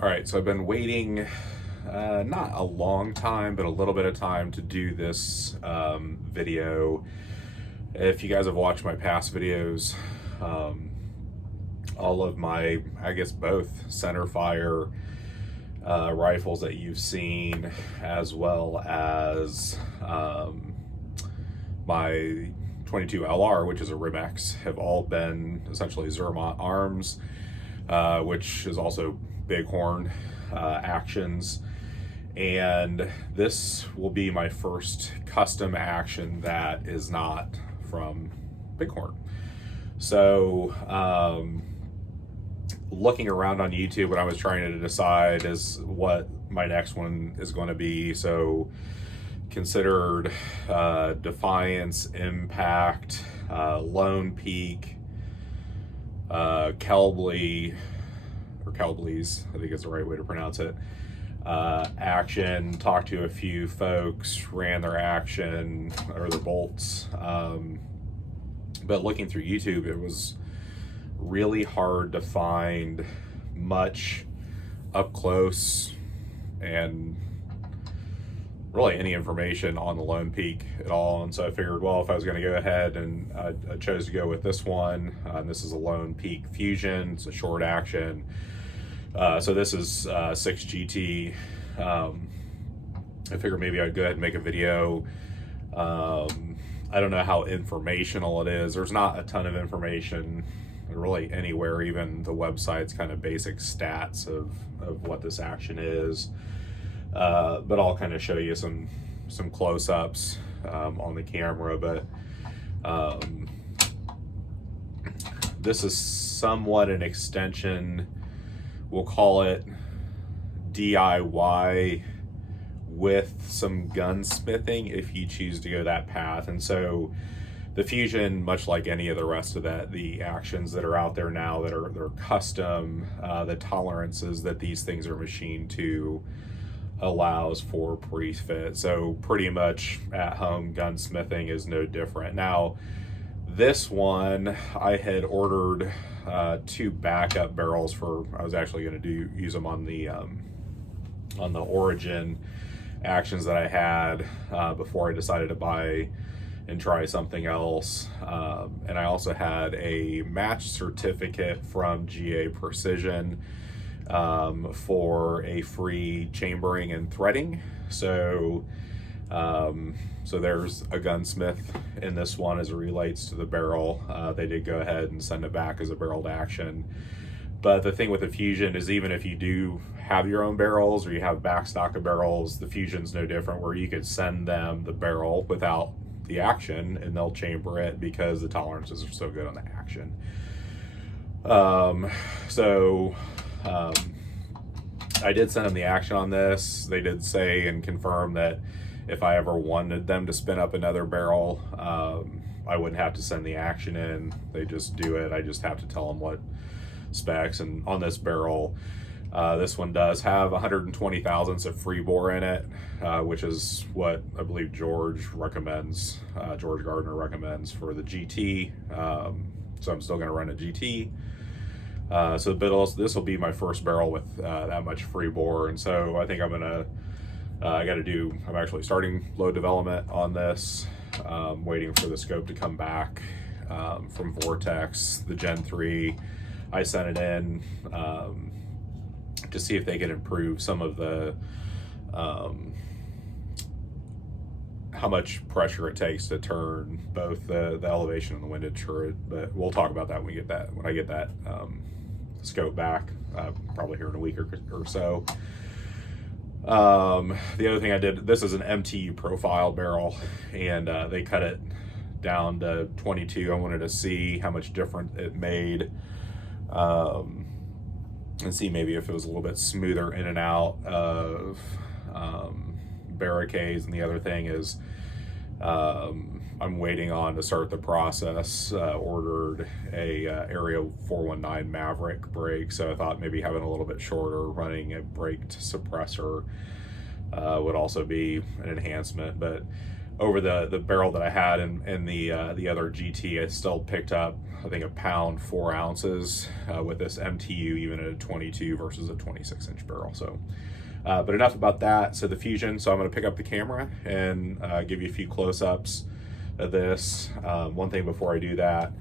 All right, so I've been waiting not a long time, but a little bit of time to do this video. If you guys have watched my past videos, all of my, I guess, both center fire rifles that you've seen, as well as my 22 LR, which is a Rimex, have all been essentially Zermatt arms, which is also Bighorn actions. And this will be my first custom action that is not from Bighorn. So looking around on YouTube when I was trying to decide is what my next one is going to be, so considered Defiance, Impact, Lone Peak, Kelbley, or Kelbleys, I think is the right way to pronounce it, action. Talked to a few folks, ran their action or their bolts, but looking through YouTube, it was really hard to find much up close and really any information on the Lone Peak at all. And so I figured, well, if I was going to go ahead, and I chose to go with this one. This is a Lone Peak Fuzion. It's a short action. So this is 6 GT. I figured maybe I'd go ahead and make a video. I don't know how informational it is. There's not a ton of information really anywhere, even the website's kind of basic stats of what this action is. But I'll kind of show you some close-ups on the camera. But this is somewhat an extension, we'll call it DIY with some gunsmithing if you choose to go that path. And so the Fuzion, much like any of the rest of the actions that are out there now that they're custom, the tolerances that these things are machined to allows for pre-fit. So pretty much at home gunsmithing is no different. Now this one, I had ordered 2 backup barrels for, I was actually going to use them on the Origin actions that I had before I decided to buy and try something else. And I also had a match certificate from GA Precision for a free chambering and threading. So so there's a gunsmith in this one as it relates to the barrel. They did go ahead and send it back as a barreled action. But the thing with the Fuzion is, even if you do have your own barrels or you have backstock of barrels, the Fuzion's no different, where you could send them the barrel without the action and they'll chamber it because the tolerances are so good on the action. I did send them the action on this. They did say and confirm that if I ever wanted them to spin up another barrel, I wouldn't have to send the action in. They just do it. I just have to tell them what specs. And on this barrel, this one does have 120 thousandths of free bore in it, which is what I believe George recommends, George Gardner recommends for the GT. So I'm still going to run a GT. So this will be my first barrel with that much free bore. And so I think I'm gonna, I'm actually starting load development on this, waiting for the scope to come back from Vortex, the Gen 3. I sent it in to see if they can improve some of the how much pressure it takes to turn both the elevation and the windage turret. But we'll talk about that when I get that scope back, probably here in a week or so. The other thing I did, this is an MTU profile barrel, and they cut it down to 22. I wanted to see how much different it made, and see maybe if it was a little bit smoother in and out of barricades. And the other thing is, I'm waiting on to start the process. Ordered a Area 419 Maverick brake, so I thought maybe having a little bit shorter, running a braked suppressor would also be an enhancement. But over the barrel that I had in the other GT. I still picked up, I think, 1 pound 4 ounces with this MTU, even at a 22 versus a 26-inch barrel. So, but enough about that. So the Fuzion. So I'm going to pick up the camera and give you a few close-ups of this. One thing before I do that,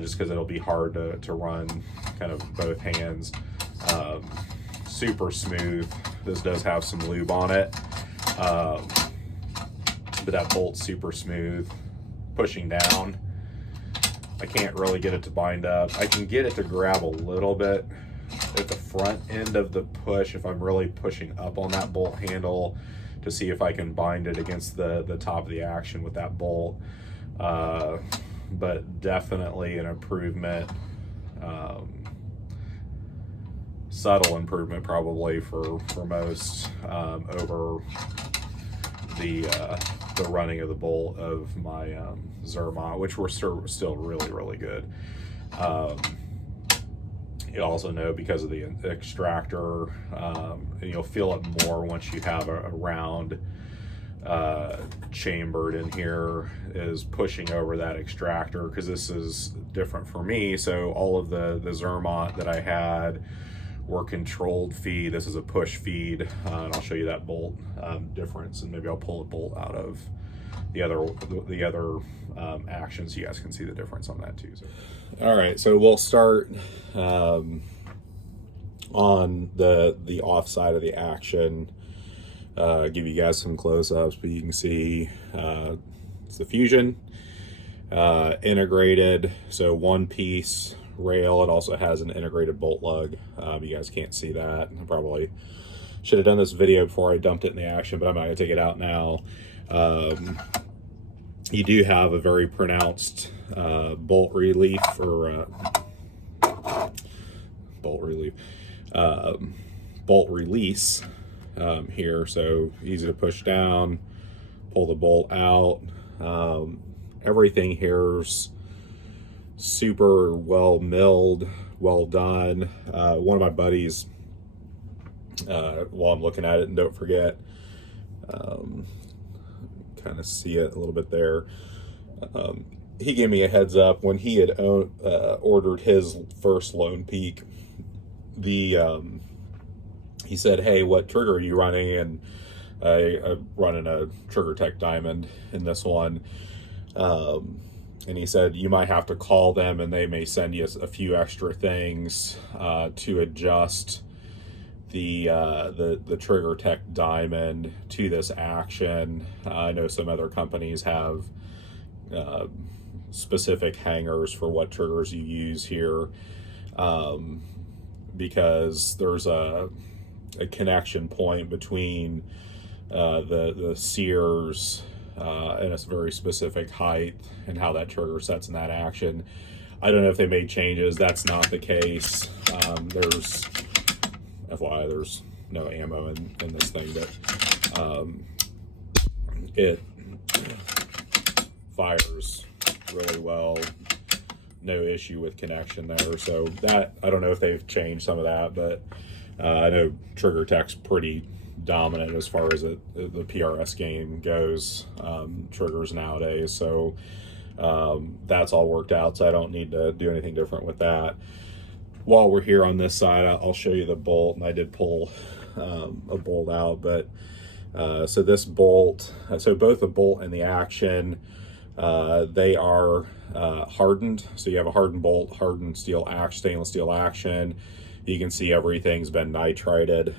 just because it'll be hard to run kind of both hands. Super smooth. This does have some lube on it. But that bolt's super smooth. Pushing down, I can't really get it to bind up. I can get it to grab a little bit at the front end of the push if I'm really pushing up on that bolt handle to see if I can bind it against the top of the action with that bolt. But definitely an improvement, subtle improvement probably for most over the running of the bolt of my Zermatt, which were still really good. You also know because of the extractor, and you'll feel it more once you have a round chambered in here, is pushing over that extractor, because this is different for me. So all of the Zermatt that I had were controlled feed. This is a push feed, and I'll show you that bolt difference, and maybe I'll pull a bolt out of the other action so you guys can see the difference on that too. So, all right, so we'll start on the off side of the action. Give you guys some close-ups, but you can see it's the Fuzion integrated, so one piece rail. It also has an integrated bolt lug. You guys can't see that. I probably should have done this video before I dumped it in the action, but I'm not gonna take it out now. You do have a very pronounced bolt relief, or bolt release here, so easy to push down, pull the bolt out. Everything here's super well milled, well done. One of my buddies, while I'm looking at it, and don't forget, kind of see it a little bit there, he gave me a heads up when he had ordered his first Lone Peak. He said, "Hey, what trigger are you running?" And I'm running a Trigger Tech Diamond in this one. And he said, "You might have to call them and they may send you a few extra things to adjust the Trigger Tech Diamond to this action." I know some other companies have specific hangers for what triggers you use here, because there's a connection point between the sears and a very specific height and how that trigger sets in that action. I don't know if they made changes. That's not the case. There's FYI, there's no ammo in this thing, but it fires really well. No issue with connection there. So that, I don't know if they've changed some of that, but I know Trigger Tech's pretty dominant as far as the PRS game goes, triggers nowadays. So that's all worked out, so I don't need to do anything different with that. While we're here on this side, I'll show you the bolt, and I did pull a bolt out, but so this bolt, so both the bolt and the action, they are hardened. So you have a hardened bolt, hardened stainless steel action. You can see everything's been nitrided,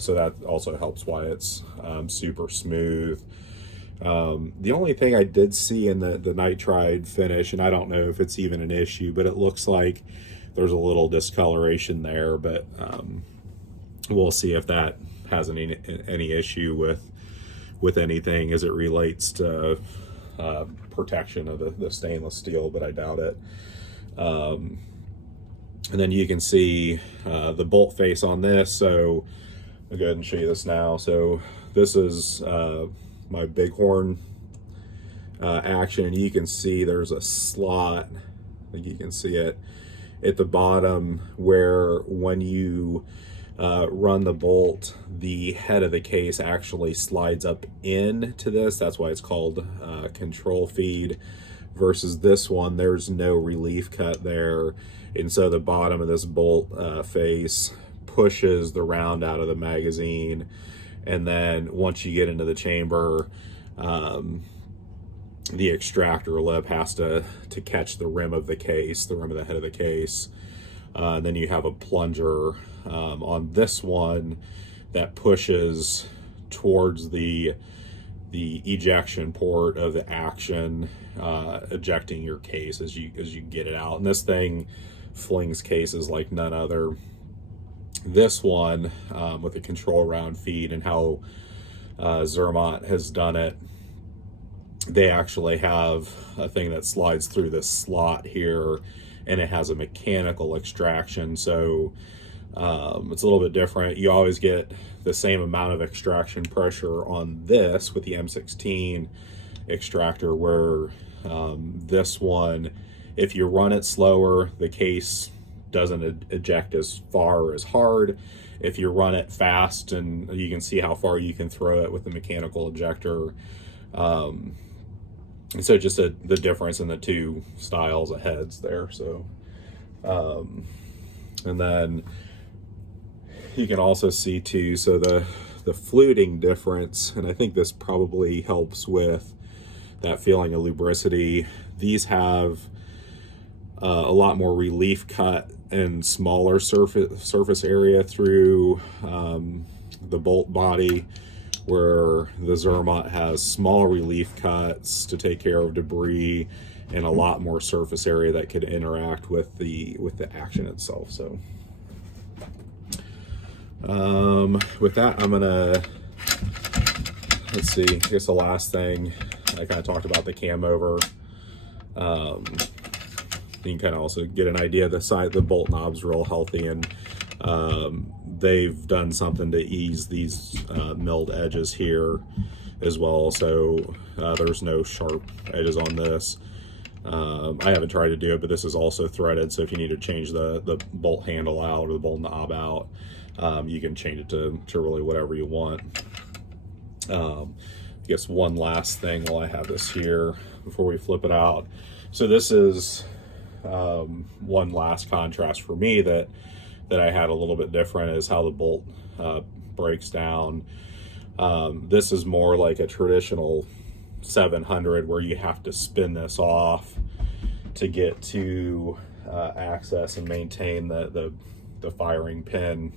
so that also helps why it's super smooth. The only thing I did see in the nitride finish, and I don't know if it's even an issue, but it looks like there's a little discoloration there, but we'll see if that has any issue with anything as it relates to protection of the stainless steel, but I doubt it. And then you can see the bolt face on this. So I'll go ahead and show you this now. So this is my Bighorn action. You can see there's a slot, I think you can see it, at the bottom, where when you run the bolt, the head of the case actually slides up into this. That's why it's called control feed, versus this one, there's no relief cut there. And so the bottom of this bolt face pushes the round out of the magazine. And then once you get into the chamber, the extractor lip has to catch the rim of the case, the rim of the head of the case. And then you have a plunger on this one that pushes towards the ejection port of the action, ejecting your case as you get it out. And this thing flings cases like none other. This one, with the control round feed and how Zermatt has done it, they actually have a thing that slides through this slot here, and it has a mechanical extraction. So it's a little bit different. You always get the same amount of extraction pressure on this with the M16 extractor, where this one, if you run it slower, the case doesn't eject as far or as hard. If you run it fast, and you can see how far you can throw it with the mechanical ejector. And so just the difference in the two styles of heads there. So, and then you can also see too, so the fluting difference, and I think this probably helps with that feeling of lubricity. These have a lot more relief cut and smaller surface area through the bolt body, where the Zermatt has small relief cuts to take care of debris and a lot more surface area that could interact with the action itself. So with that, I'm gonna, let's see, I guess the last thing, I kind of talked about the cam over. You can kind of also get an idea of the side. The bolt knob's real healthy, and they've done something to ease these milled edges here as well. So there's no sharp edges on this. I haven't tried to do it, but this is also threaded. So if you need to change the bolt handle out or the bolt knob out, you can change it to really whatever you want. I guess one last thing while I have this here before we flip it out. So this is one last contrast for me that I had a little bit different, is how the bolt breaks down. This is more like a traditional 700, where you have to spin this off to get to access and maintain the firing pin.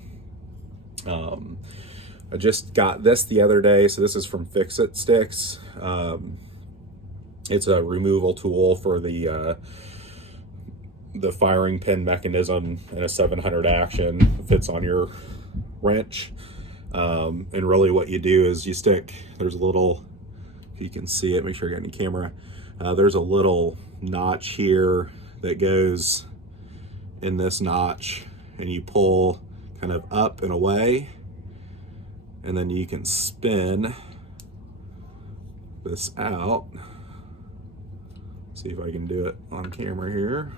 I just got this the other day, so this is from Fix It Sticks. It's a removal tool for the firing pin mechanism in a 700 action. It fits on your wrench, and really what you do is you stick, there's a little, if you can see it, make sure you got any camera, there's a little notch here that goes in this notch, and you pull kind of up and away, and then you can spin this out. See if I can do it on camera here.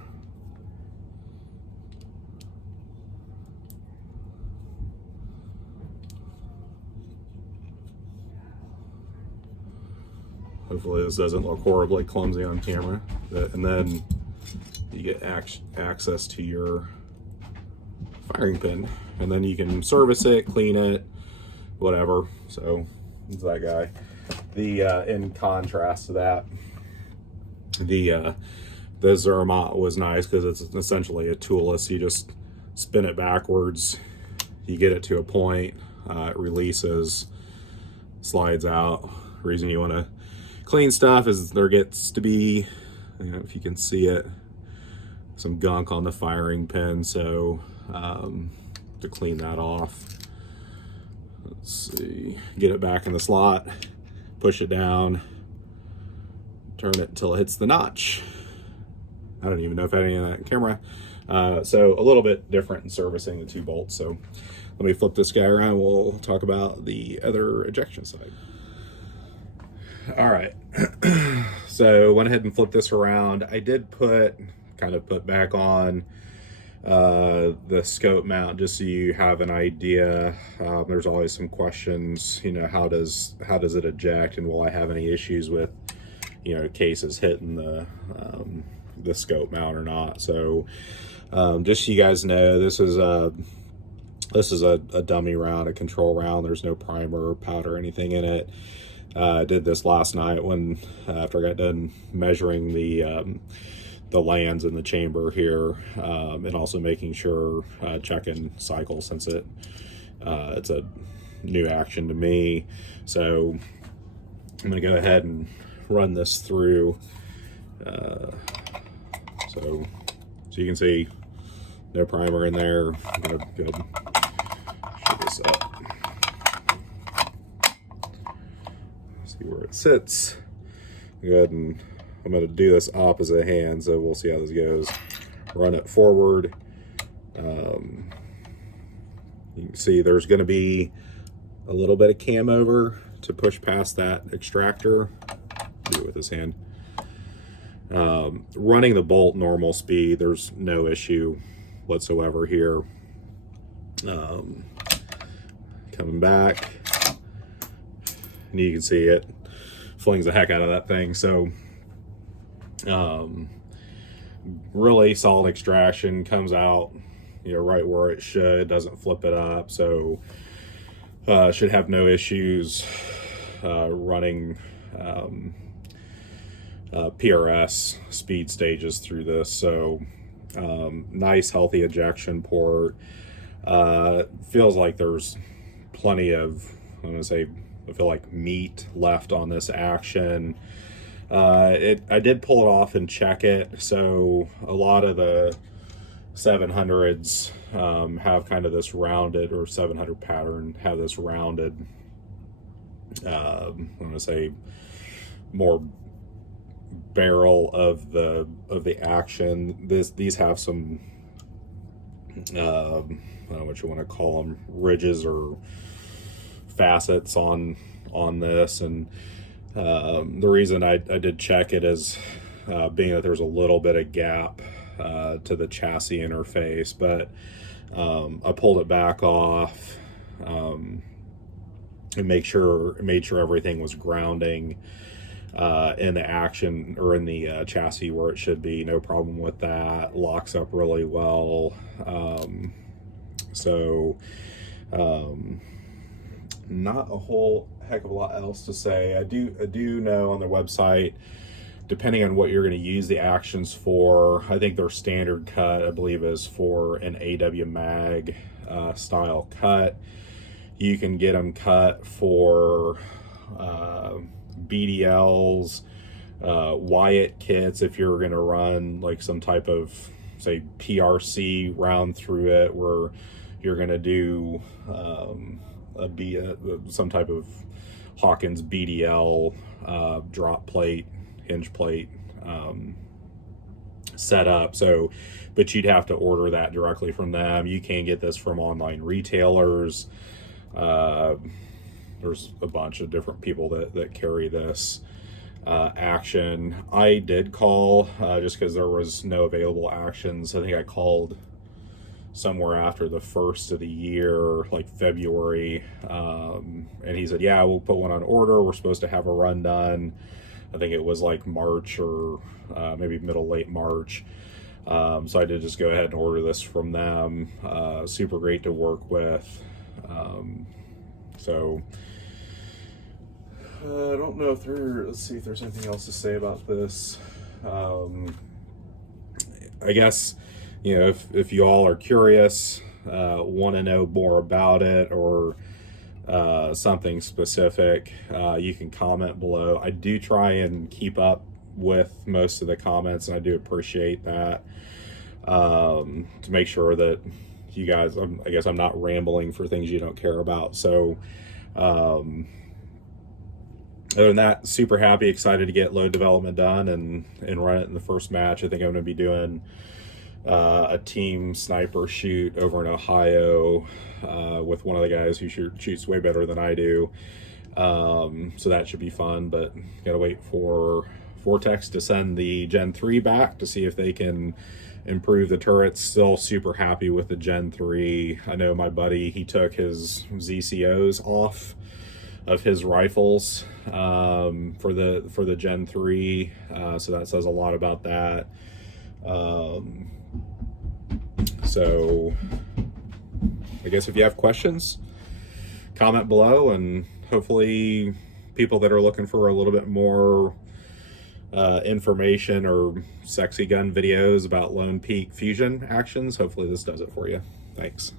Hopefully this doesn't look horribly clumsy on camera. And then you get access to your firing pin, and then you can service it, clean it, whatever. So it's that guy. In contrast to that, the Zermatt was nice because it's essentially a toolless. You just spin it backwards, you get it to a point, it releases, slides out. The reason you want to clean stuff is there gets to be, you know, if you can see it, some gunk on the firing pin. So to clean that off, let's see, get it back in the slot, push it down, turn it until it hits the notch. I don't even know if I had any of that in camera. So a little bit different in servicing the two bolts. So let me flip this guy around. We'll talk about the other ejection side. All right, so went ahead and flipped this around. I did put back on the scope mount, just so you have an idea. There's always some questions, you know, how does it eject, and will I have any issues with, you know, cases hitting the scope mount or not. So just so you guys know, this is a dummy round, a control round. There's no primer or powder or anything in it. I did this last night when after I got done measuring the lands in the chamber here, and also making sure, checking cycle, since it's a new action to me. So I'm gonna go ahead and run this through, so you can see no primer in there. I'm gonna go ahead and shoot this up, see where it sits. Go ahead, and I'm going to do this opposite hand, so we'll see how this goes. Run it forward. You can see there's going to be a little bit of cam over to push past that extractor. Do it with this hand. Running the bolt normal speed, there's no issue whatsoever here. Coming back, and you can see it flings the heck out of that thing. So really solid extraction, comes out, you know, right where it should, doesn't flip it up. So should have no issues running PRS speed stages through this. So nice healthy ejection port. Feels like there's plenty of, I'm gonna say, I feel like meat left on this action. I did pull it off and check it. So a lot of the 700s have kind of this rounded, or 700 pattern have this rounded, I'm gonna say, more barrel of the action. These have some, I don't know what you want to call them, ridges or facets on this. And the reason I did check it is being that there's a little bit of gap to the chassis interface, but I pulled it back off and made sure everything was grounding in the action, or in the chassis where it should be. No problem with that. Locks up really well. Not a whole heck of a lot else to say. I do know on their website, depending on what you're going to use the actions for, I think their standard cut, I believe, is for an AW mag style cut. You can get them cut for BDLs, Wyatt kits, if you're going to run like some type of, say, PRC round through it, where you're going to do some type of Hawkins BDL drop plate, hinge plate setup. So, but you'd have to order that directly from them. You can get this from online retailers. There's a bunch of different people that carry this action. I did call just because there was no available actions. I think I called somewhere after the first of the year, like February, and he said, yeah, we'll put one on order. We're supposed to have a run done. I think it was like March, or maybe late March. So I did just go ahead and order this from them. Super great to work with. So I don't know if let's see if there's anything else to say about this. I guess, you know, if you all are curious, want to know more about it, or something specific, you can comment below. I do try and keep up with most of the comments, and I do appreciate that, to make sure that you guys, I guess I'm not rambling for things you don't care about. So other than that, super happy, excited to get load development done and run it in the first match. I think I'm going to be doing a team sniper shoot over in Ohio with one of the guys who shoots way better than I do. So that should be fun, but gotta wait for Vortex to send the Gen 3 back to see if they can improve the turrets. Still super happy with the Gen 3. I know my buddy, he took his ZCOs off of his rifles for the Gen 3, so that says a lot about that. So I guess if you have questions, comment below, and hopefully people that are looking for a little bit more information or sexy gun videos about Lone Peak Fuzion actions, hopefully this does it for you. Thanks.